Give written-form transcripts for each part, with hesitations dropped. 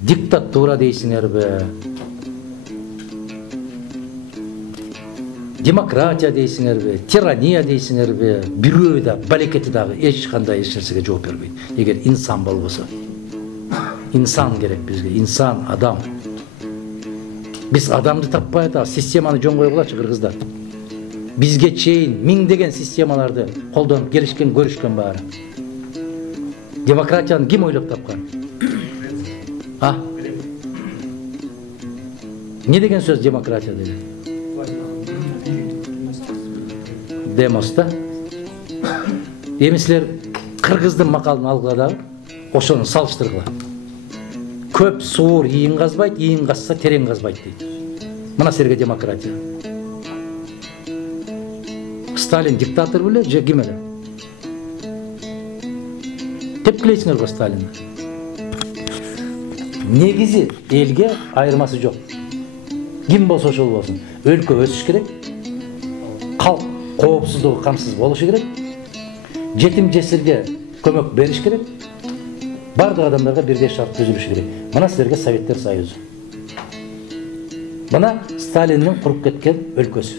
Диктатура дейсиңерби? Демократия дейсиңерби? Тирания дейсиңерби? Бирөө да, балекети дагы эч кандай эч нерсеге жооп бербейт. Эгер инсан болбосо. İnsan gerek bizge, insan, adam. Biz adamды таппай атабыз, системаны жөн койгулачы кыргыздар. Bizge чейин миңдеген системаларды колдонуп келишкен, көрүшкөн баары. Демократияны ким ойлоп тапкан? Не деген сөз демократия деген? Демос да? Эми силер кыргыздын макалын алгыла дагы, ошону салыштыргыла. Köp suur yiyin kazbayt, yiyin kazsa tereң kazbayt deydi. Mına serge demokratiya. Stalin diktatör bile, je kim ele? Tepkileysiңер go Stalin'e. Negizi elge ayırması yok. Kim bolsa ошол болсун. Өлkө өсүш керек. Калк коопсуздугу камсыз болушу керек. Жетим жесирге көмөк бериш керек. Бардык адамдарга бирдей шарт түзүлүшү керек. Мына силерге Советтер Союзу. Мына Сталиндин куруп кеткен өлкөсү.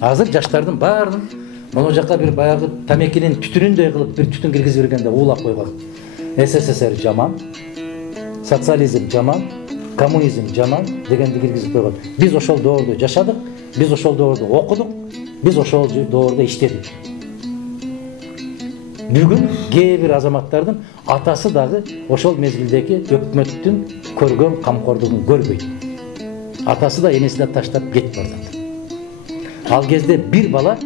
Азыр жаштардын баарын могу жака бир баягы тамекинин түтүнүндөй кылып бир түтүн киргизип бергенде уулап койгон. СССР жаман, социализм жаман, коммунизм жаман дегенди киргизип койгон. Биз ошол доордо жашадык, биз ошол доордо окудук, биз ошол доордо иштедик. Бүгүн кээ бир азаматтардын атасы дагы ошол мезгилдеги өкмөттүн көргөн камкордугун көрбөйт. Атасы да энеси да таштап кетип барды. Ал кезде бир бала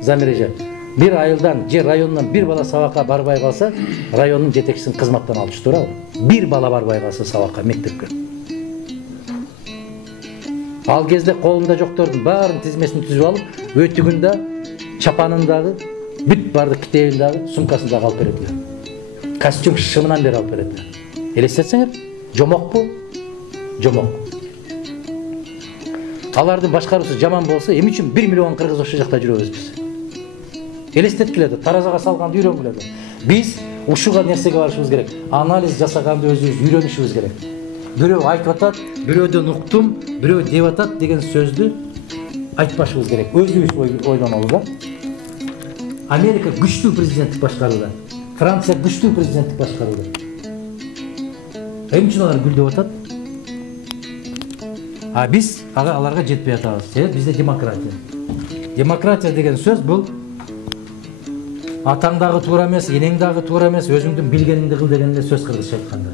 замиреже bir айылдан же районунан бир бала сабакка барбай калса, райондун жетекчисин кызматтан алышы туурабы? Бир бала барбай калса сабакка, мектепке. Ал кезде колунда жоктордун баарын тизмесин түзүп алып, өтүгүндө, чапанындагы, бүт бардык китебиндагы, сумкасындагы алып берет. Костюм шымынан бери алып берет. Элестетсеңер, жомокпу? Жомок. Алардын башкаруусу жаман болсо, эмне үчүн 1 миллион кыргыз ошол жакта жүрөбүз биз? Элестеткиледи, таразага салганды үйрөнгүледи. Биз ушуга нерсеге барышыбыз керек. Анализ жасаганды өзүбүз үйрөнүшүбүз керек. Бирөө айтып атат, бирөөдөн уктум, бирөө деп атат деген сөздү айтпашыбыз керек. Өзүбүз ойлонолу да. Америка күчтүү президенттик башкарууда. Франция күчтүү президенттик башкарууда. Эмне үчүн алар гүлдөп атат? Биз аларга жетпей атабыз. Бизде демократия. Демократия деген сөз бул атаң дагы туура эмес, энең дагы туура эмес, өзүңдүн билгениңди кыл деген сөз кыргызча айтканда.